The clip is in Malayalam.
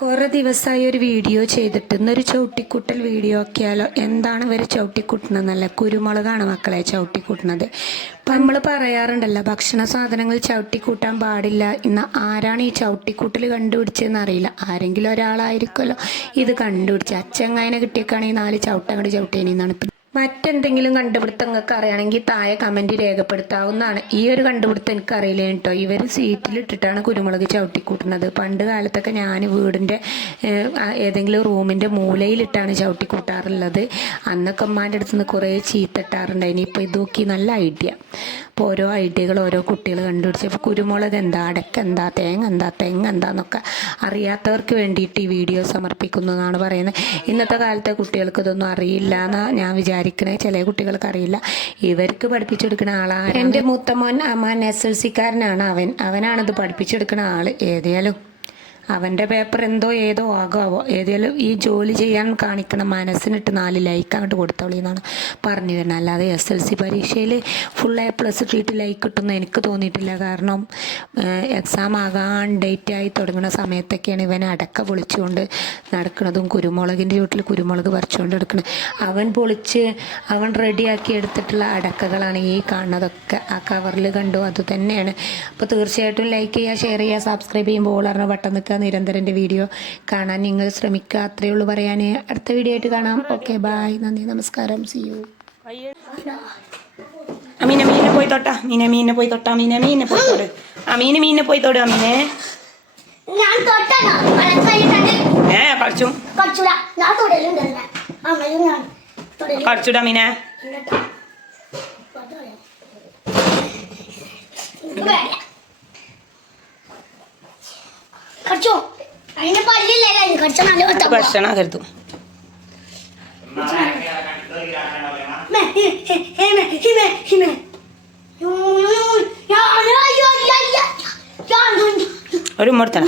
കുറേ ദിവസമായി ഒരു വീഡിയോ ചെയ്തിട്ട് ഇന്നൊരു ചവിട്ടിക്കൂട്ടൽ വീഡിയോ ആക്കിയാലോ. എന്താണ് ഇവർ ചവിട്ടിക്കൂട്ടണമെന്നല്ല, കുരുമുളകാണ് മക്കളെ ചവിട്ടിക്കൂട്ടുന്നത്. ഇപ്പം നമ്മൾ പറയാറുണ്ടല്ലോ, ഭക്ഷണ സാധനങ്ങൾ ചവിട്ടിക്കൂട്ടാൻ പാടില്ല. ഇന്ന് ആരാണ് ഈ ചവിട്ടിക്കൂട്ടൽ കണ്ടുപിടിച്ചതെന്ന് അറിയില്ല. ആരെങ്കിലും ഒരാളായിരിക്കുമല്ലോ ഇത് കണ്ടുപിടിച്ച്. അച്ചങ്ങായനെ കിട്ടിയേക്കാണെങ്കിൽ 4 ചവിട്ടങ്ങോട്ട് ചവിട്ടേനെന്നാണ്. മറ്റെന്തെങ്കിലും കണ്ടുപിടുത്തം നിങ്ങൾക്ക് അറിയണമെങ്കിൽ താഴെ കമൻറ്റ് രേഖപ്പെടുത്താവുന്നതാണ്. ഈ ഒരു കണ്ടുപിടുത്തം എനിക്കറിയില്ല കേട്ടോ. ഇവർ സീറ്റിലിട്ടിട്ടാണ് കുരുമുളക് ചവിട്ടിക്കൂട്ടുന്നത്. പണ്ട് കാലത്തൊക്കെ ഞാൻ വീടിൻ്റെ ഏതെങ്കിലും റൂമിൻ്റെ മൂലയിലിട്ടാണ് ചവിട്ടിക്കൂട്ടാറുള്ളത്. അന്നൊക്കെ അമ്മാൻ്റെ അടുത്ത് നിന്ന് കുറേ ചീത്തട്ടാറുണ്ട്. ഇനിയിപ്പോൾ ഇത് നോക്കി നല്ല ഐഡിയ. അപ്പോൾ ഓരോ ഐഡിയകൾ ഓരോ കുട്ടികൾ കണ്ടുപിടിച്ചപ്പോൾ കുരുമുളക് എന്താ, അടക്ക എന്താ, തേങ്ങ എന്താ, തെങ്ങ് എന്താന്നൊക്കെ അറിയാത്തവർക്ക് വേണ്ടിയിട്ട് ഈ വീഡിയോ സമർപ്പിക്കുന്നു എന്നാണ് പറയുന്നത്. ഇന്നത്തെ കാലത്തെ കുട്ടികൾക്ക് ഇതൊന്നും അറിയില്ല എന്നാണ് ഞാൻ വിചാരിക്കുന്നത്. ചില കുട്ടികൾക്ക് അറിയില്ല. ഇവർക്ക് പഠിപ്പിച്ചെടുക്കുന്ന ആളാണ് എൻ്റെ മൂത്ത മോൻ. അമ്മാൻ SLC-കാരനാണ്. അവനാണിത് പഠിപ്പിച്ചെടുക്കുന്ന ആൾ. ഏതായാലും അവൻ്റെ പേപ്പർ ഏതോ ആകാവോ. ഏതായാലും ഈ ജോലി ചെയ്യാൻ കാണിക്കണ മനസ്സിനിട്ട് 4 ലൈക്ക് അങ്ങോട്ട് കൊടുത്തോളി എന്നാണ് പറഞ്ഞു വരുന്നത്. അല്ലാതെ SLC പരീക്ഷയിൽ ഫുൾ A+ കിട്ടിയിട്ട് ലൈക്ക് കിട്ടുമെന്ന് എനിക്ക് തോന്നിയിട്ടില്ല. കാരണം എക്സാം ആകാൻ ഡേറ്റായി തുടങ്ങുന്ന സമയത്തൊക്കെയാണ് ഇവൻ അടക്ക പൊളിച്ചുകൊണ്ട് നടക്കുന്നതും കുരുമുളകിൻ്റെ ചുവട്ടിൽ കുരുമുളക് പറിച്ചുകൊണ്ട് എടുക്കുന്നത്. അവൻ റെഡിയാക്കി എടുത്തിട്ടുള്ള അടക്കകളാണ് ഈ കാണുന്നതൊക്കെ. ആ കവറിൽ കണ്ടു, അത് തന്നെയാണ്. അപ്പോൾ തീർച്ചയായിട്ടും ലൈക്ക് ചെയ്യുക, ഷെയർ ചെയ്യുക, സബ്സ്ക്രൈബ് ചെയ്യുമ്പോൾ പറഞ്ഞ ബട്ടൺ നിൽക്കുക. നിരന്തരം എൻ്റെ വീഡിയോ കാണാൻ നിങ്ങൾ ശ്രമിക്കുക. അത്രയേ ഉള്ളൂ പറയാൻ. അടുത്ത വീഡിയോ ആയിട്ട് കാണാം. ഓക്കെ, ബൈ, നന്ദി, നമസ്കാരം, സി യു. മീനെ പോയി തൊട്ടാ, മീനെ പോയി തൊട്ടാ, മീനെ പോയി തൊട്. മീനെ പോയി തൊട്. മീനെ കളിച്ചും കളിച്ചുടാ. മീനെ ഭക്ഷണം കരുതും. ഒരു മുഹൂർത്തം